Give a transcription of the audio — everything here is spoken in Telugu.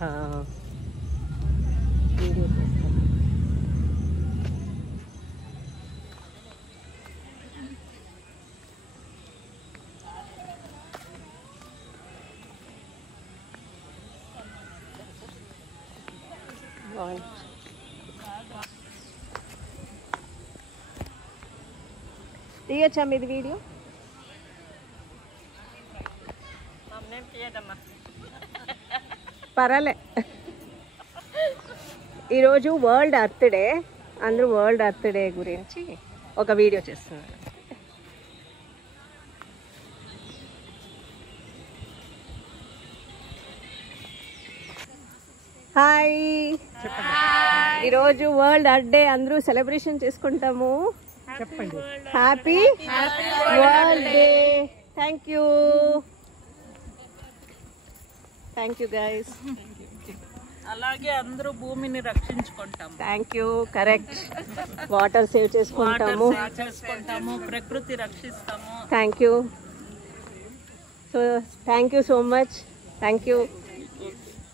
हाँ తీయచ్చా మీది వీడియో? పర్వాలే. ఈరోజు వరల్డ్ ఎర్త్ డే, అందరూ వరల్డ్ ఎర్త్ డే గురించి ఒక వీడియో చేస్తున్నారు. హాయ్, ఈరోజు వరల్డ్ ఎర్త్ డే అందరూ సెలబ్రేషన్ చేసుకుంటాము. చెప్పండి, happy world day. Thank you, thank you guys. అలాగే అందరూ భూమిని రక్షించుకుంటాము. Thank you, correct. Water save చేసుకుంటాము, ప్రకృతి రక్షిస్తాము. Thank you. So thank you so much. Thank you.